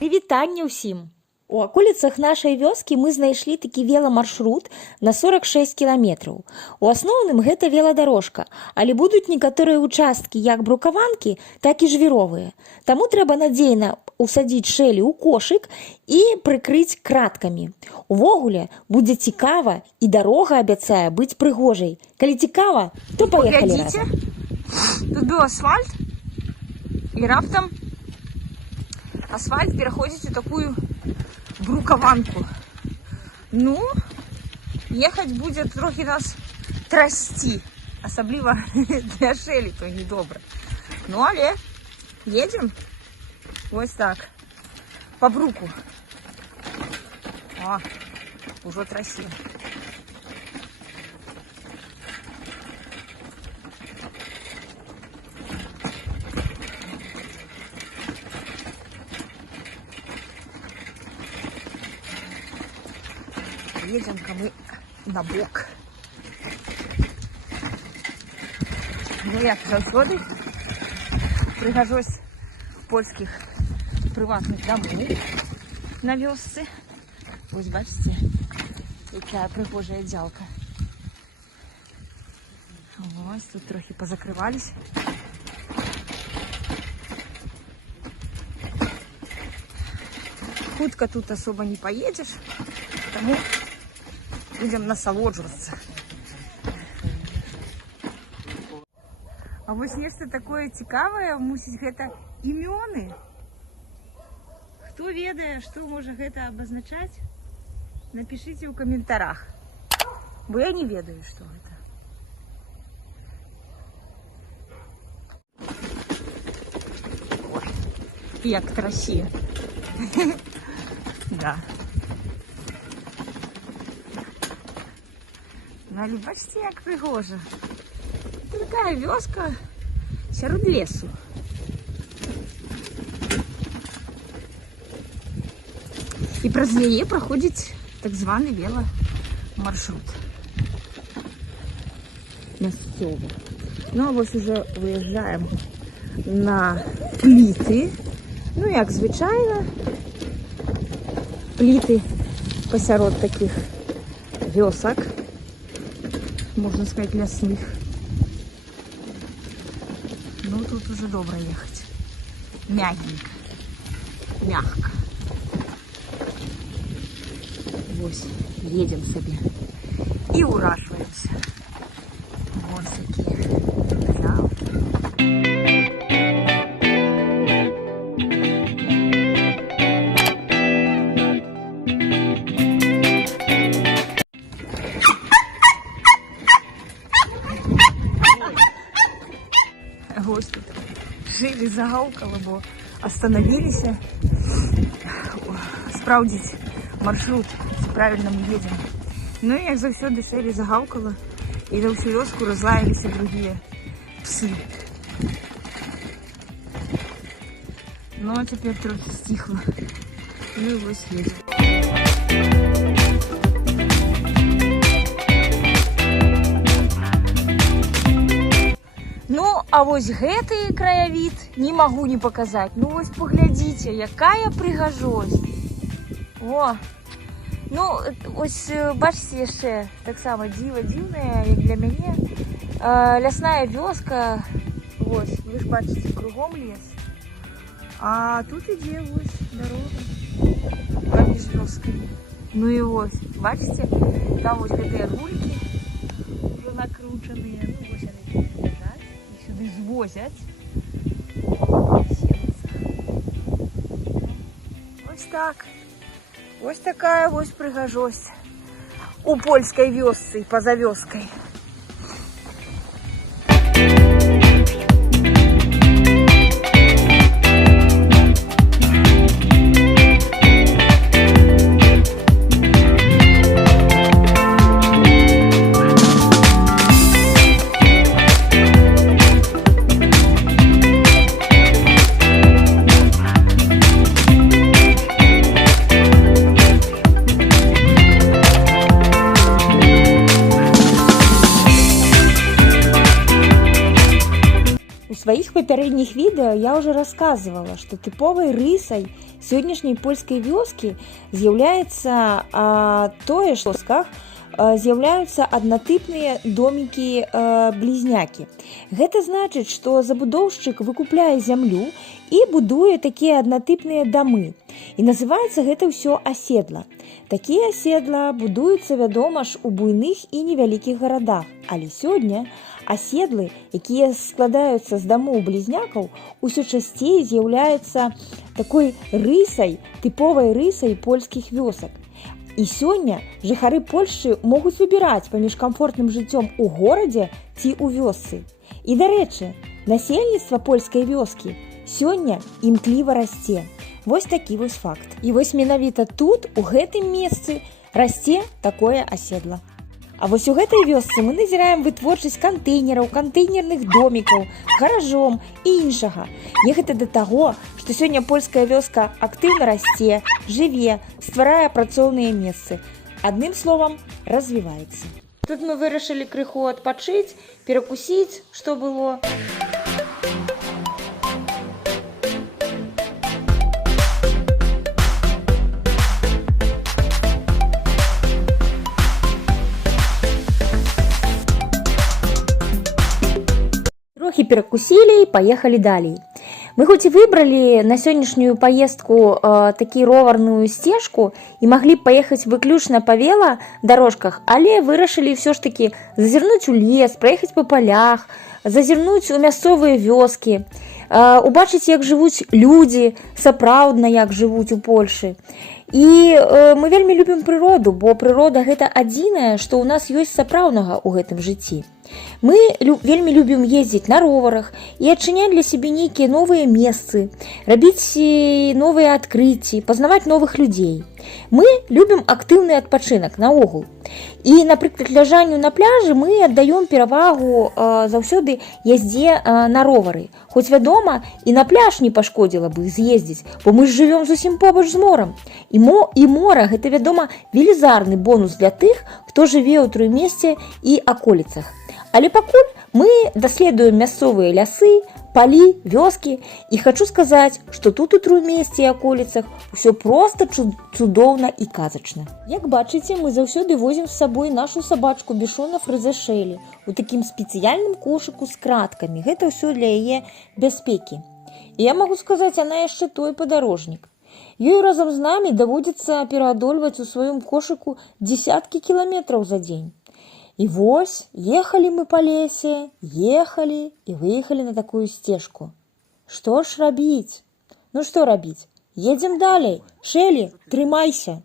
Вітання ўсім! У аколіцах нашай вёскі мы знайшлі такі веламаршрут на 46 кіламетраў. У асноўным гэта веладарожка, але будуць некаторыя участкі як брукаванкі, так і жвіровыя. Таму трэба надзейна усадзіць шэлі ў кошык і прыкрыць краткамі. Увогуле, будзе цікава і дарога абяцае быць прыгожай. Калі цікава, то паехалі разам. Тут быў асфальт, і раптам асфальт пераходзіць у такую брукаванку. Ну, ехаць будзе трохі нас трасці, асабліва для шэлі, то недобра. Ну, але едзем вось так, по бруку. О, ужо трасе. Едем-ка мы на бок. Ну, як заўсёды, прыгажосць польскіх прыватных дамоў на вёсцы. Вось бачыце, якая прыгожая дзялка. Вось, тут трохі пазакрывались. Хутка тут особо не поедешь, тому будем насолодживаться. А вось место такое цікавае, мусіць гэта імёны. Хто ведае, што можа гэта абазначаць, напишите ў каментарах, бо я не ведаю, што гэта. Ой, як красиво. Да. Але бачите, як пригожа. Такая вёска сярод лесу. І праз яе праходзіць так званы веламаршрут. Мясцовы. Ну а вось уже выязджаем на пліты. Ну як звычайна, пліты пасярод таких вёсак, можно сказать, лясных. Ну, тут уже добро ехать. Мягенько. Мягко. Вось, едем себе. И урашиваемся. Вот такие ялки. Ось тут жили, загавкало, бо остановились справдить маршрут, правильно мы едем. Ну и як завсёды шэлі загавкало, и на всю вёску разлаялись другие псы. Ну а теперь трохи стихло. Ну и вось едем. Ну, а вось гэты краявід не магу не паказаць. Ну, вось паглядзіце, якая прыгажосць. О! Ну, ось, бачыце, яшчэ таксама дзіва-дзіўная, як для мяне. Лясная вёска. Вось, вы ж бачыце, кругом лес. А тут ідзе вось дарога паміж вёскамі. Ну і вось, бачыце, там вось гэтыя рулькі ўжо накручаныя. Ну, вось яны ляжаць. Звозять. Ось так. Ось такая вось прыгажосць у польскай вёсцы, па-за вёскай. папярэдніх відэо я уже рассказывала, что тыповай рысай сённяшняй польскай вёскі з'яўляецца тое, што ў вёсках з'яўляюцца аднатыпныя домікі-блізнякі. Гэта значыць, што забудоўшчык выкупляе зямлю і будуе такія аднатыпныя дамы. І называецца гэта ўсё аседла. Такія аседла будуюцца, вядома ж, у буйных і невялікіх гарадах. Але сёння аседлы, якія складаюцца з дамоў-блізнякаў, усё часцей з'яўляюцца такой рысай, тыповай рысай польскіх вёсак. І сёння жыхары Польшчы могуць выбіраць паміж камфортным жыццём у горадзе ці ў вёсцы. І, дарэчы, насельніцтва польскай вёскі сёння імкліва расце. Вось такі вось факт. І вось менавіта тут, у гэтым месцы, расце такое аседла. А вось у гэтай вёсцы мы назіраем вытворчасць кантэйнераў, кантэйнерных домікаў, гаражом і іншага. І гэта да таго, што сёння польская вёска актыўна расце, жыве, стварае працоўныя месцы. Адным словам, развіваецца. Тут мы вырашылі крыху адпачыць, перакусіць, што было. Трохі перакусілі і паехалі далей. Мы хоць і выбралі на сённяшнюю паездку такі роварную сцежку і маглі б паехаць выключна па веладарожках, але вырашылі ўсё ж такі зазірнуць у лес, праехаць па палях, зазірнуць у мясцовыя вёскі, убачыць, як жывуць людзі, сапраўдна як жывуць у Польшы. І мы вельмі любім прыроду, бо прырода гэта адзінае, што ў нас ёсць сапраўднага ў гэтым жыцці. Мы вельмі любім ездзіць на роварах і адчыняць для сябе нейкія новыя месцы, рабіць новыя адкрыцці, пазнаваць новых людзей. Мы любім актыўны адпачынак наогул. І, напрыклад, ляжанню на пляжы мы аддаём перавагу заўсёды яздзе на ровары. Хоць, вядома, і на пляж не пашкодзіла бы з'ездзіць, бо мы ж жывём зусім побач з морам. І мора – гэта, вядома, велізарны бонус для тых, хто жыве ў Труймесце і аколіцах. Але пакуль мы даследуем мясцовыя лясы, палі, вёскі, і хачу сказаць, што тут у Труймесце і аколіцах усё проста цудоўна і казачна. Як бачыце, мы заўсёды возім з сабой нашу сабачку Бішона Фрызе Шэлі у такім спецыяльным кошыку з краткамі. Гэта ўсё для яе бяспекі. І я магу сказаць, яна яшчэ той падарожнік. Ёй разам з намі даводзіцца пераадольваць у сваём кошыку дзесяткі кіламетраў за дзень. І вось, ехалі мы па лесе, ехалі і выехалі на такую сцежку. Што ж рабіць? Ну што рабіць? Едзем далей. Шэлі, трымайся.